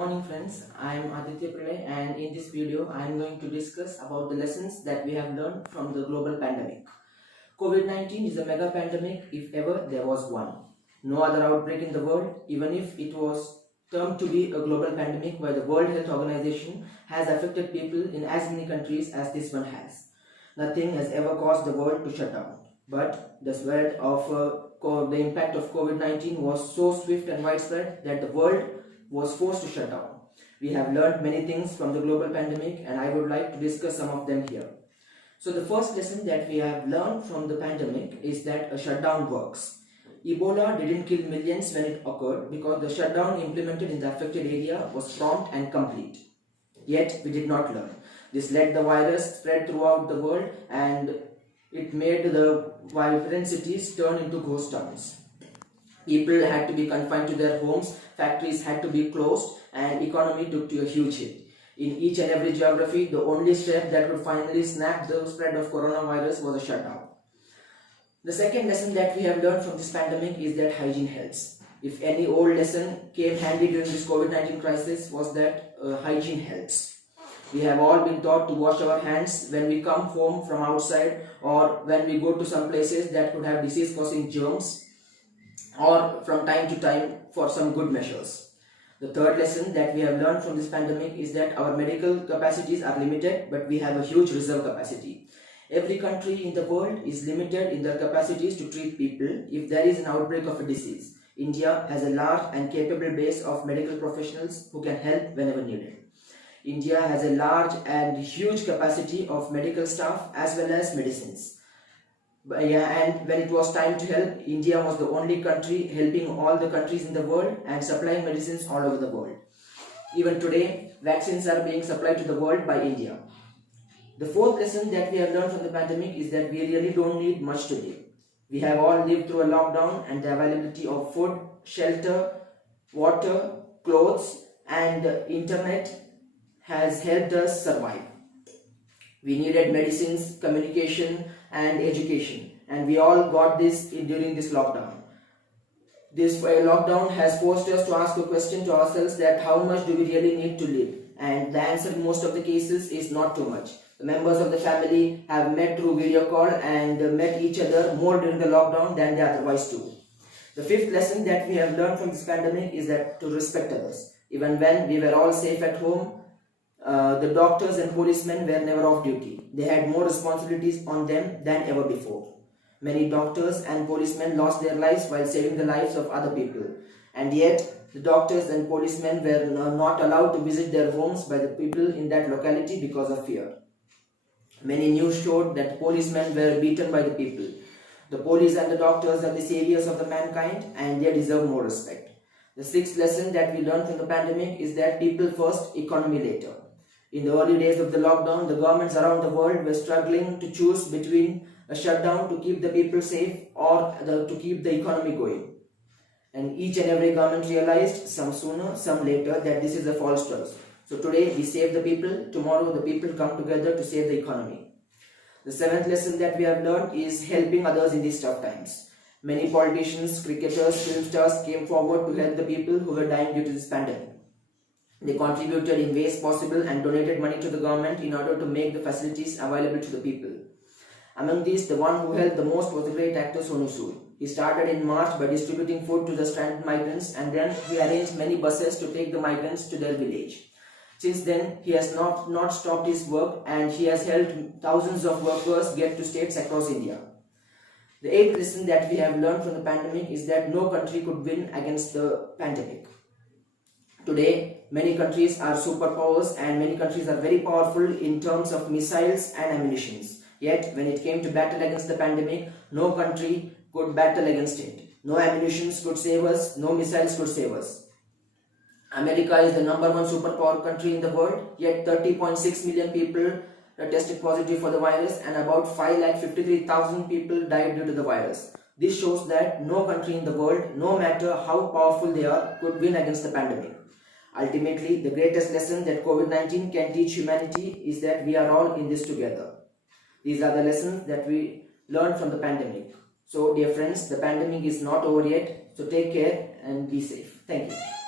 Morning friends, I am Aditya Pillai and in this video I am going to discuss about the lessons that we have learned from the global pandemic. COVID-19 is a mega pandemic if ever there was one. No other outbreak in the world, even if it was termed to be a global pandemic by the World Health Organization, has affected people in as many countries as this one has. Nothing has ever caused the world to shut down. But the spread of the impact of COVID-19 was so swift and widespread that the world was forced to shut down. We have learned many things from the global pandemic and I would like to discuss some of them here. So the first lesson that we have learned from the pandemic is that a shutdown works. Ebola didn't kill millions when it occurred because the shutdown implemented in the affected area was prompt and complete. Yet we did not learn. This let the virus spread throughout the world and it made the vibrant cities turn into ghost towns. People had to be confined to their homes, factories had to be closed, and economy took to a huge hit. In each and every geography, the only step that could finally snap the spread of coronavirus was a shutdown. The second lesson that we have learned from this pandemic is that hygiene helps. If any old lesson came handy during this COVID-19 crisis was that hygiene helps. We have all been taught to wash our hands when we come home from outside or when we go to some places that could have disease-causing germs, or from time to time for some good measures. The third lesson that we have learned from this pandemic is that our medical capacities are limited, but we have a huge reserve capacity. Every country in the world is limited in their capacities to treat people if there is an outbreak of a disease. India has a large and capable base of medical professionals who can help whenever needed. India has a large and huge capacity of medical staff as well as medicines. And when it was time to help, India was the only country helping all the countries in the world and supplying medicines all over the world. Even today, vaccines are being supplied to the world by India. The fourth lesson that we have learned from the pandemic is that we really don't need much to live. We have all lived through a lockdown and the availability of food, shelter, water, clothes and internet has helped us survive. We needed medicines, communication and education, and we all got this during this lockdown. This lockdown has forced us to ask a question to ourselves that how much do we really need to live? And the answer in most of the cases is not too much. The members of the family have met through video call and met each other more during the lockdown than they otherwise do. The fifth lesson that we have learned from this pandemic is that to respect others. Even when we were all safe at home, the doctors and policemen were never off duty. They had more responsibilities on them than ever before. Many doctors and policemen lost their lives while saving the lives of other people. And yet, the doctors and policemen were not allowed to visit their homes by the people in that locality because of fear. Many news showed that policemen were beaten by the people. The police and the doctors are the saviors of the mankind and they deserve more respect. The sixth lesson that we learned from the pandemic is that people first, economy later. In the early days of the lockdown, the governments around the world were struggling to choose between a shutdown to keep the people safe or to keep the economy going. And each and every government realized, some sooner, some later, that this is a false choice. So today we save the people, tomorrow the people come together to save the economy. The seventh lesson that we have learned is helping others in these tough times. Many politicians, cricketers, film stars came forward to help the people who were dying due to this pandemic. They contributed in ways possible and donated money to the government in order to make the facilities available to the people. Among these, the one who helped the most was the great actor Sonu Sood. He started in March by distributing food to the stranded migrants and then he arranged many buses to take the migrants to their village. Since then, he has not stopped his work and he has helped thousands of workers get to states across India. The eighth lesson that we have learned from the pandemic is that no country could win against the pandemic. Today, many countries are superpowers and many countries are very powerful in terms of missiles and ammunitions. Yet, when it came to battle against the pandemic, no country could battle against it. No ammunitions could save us, no missiles could save us. America is the #1 superpower country in the world, yet 30.6 million people tested positive for the virus and about 5,53,000 people died due to the virus. This shows that no country in the world, no matter how powerful they are, could win against the pandemic. Ultimately, the greatest lesson that COVID-19 can teach humanity is that we are all in this together. These are the lessons that we learned from the pandemic. So, dear friends, the pandemic is not over yet. So, take care and be safe. Thank you.